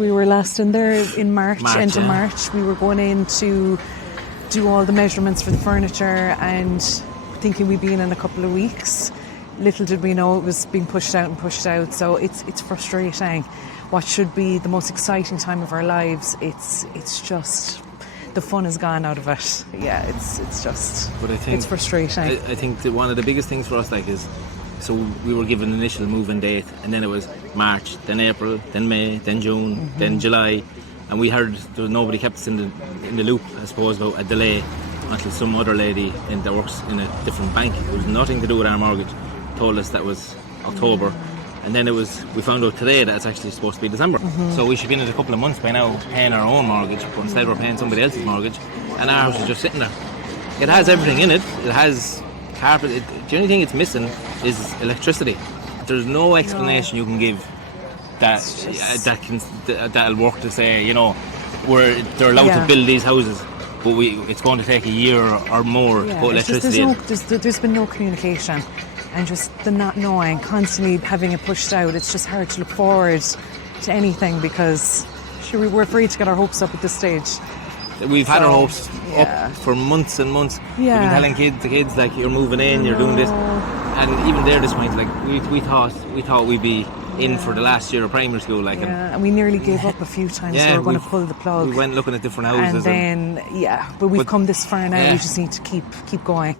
We were last in there in March, end of yeah. March. We were going in to do all the measurements for the furniture and thinking we'd be in a couple of weeks. Little did we know it was being pushed out and pushed out. So it's frustrating. What should be the most exciting time of our lives, it's just the fun is gone out of it. Yeah, it's just. But I think it's frustrating. I think that one of the biggest things for us, like, is so we were given an initial move-in date, and then it was March, then April, then May, then June, then July, and we heard there was nobody kept us in the loop, I suppose, about a delay until some other lady that works in a different bank, it was nothing to do with our mortgage, told us that was October. And then we found out today that it's actually supposed to be December. So we should be in it a couple of months by now paying our own mortgage, but instead we're paying somebody else's mortgage, and our house is just sitting there. It has everything in it. It has carpet. The only thing it's missing is electricity. There's no explanation you can give that'll work to say, you know, they're allowed to build these houses, but it's going to take a year or more to put electricity in. There's been no communication. And just the not knowing, constantly having it pushed out, it's just hard to look forward to anything because we're afraid to get our hopes up at this stage. We've had our hopes up for months and months. Yeah. We've been telling the kids, like, you're moving in, you're doing this, and even they're disappointed. Like, we thought we'd be in for the last year of primary school, like. Yeah, and we nearly gave up a few times. We were going to pull the plug. We went looking at different houses, and then but we've come this far now. We just need to keep going.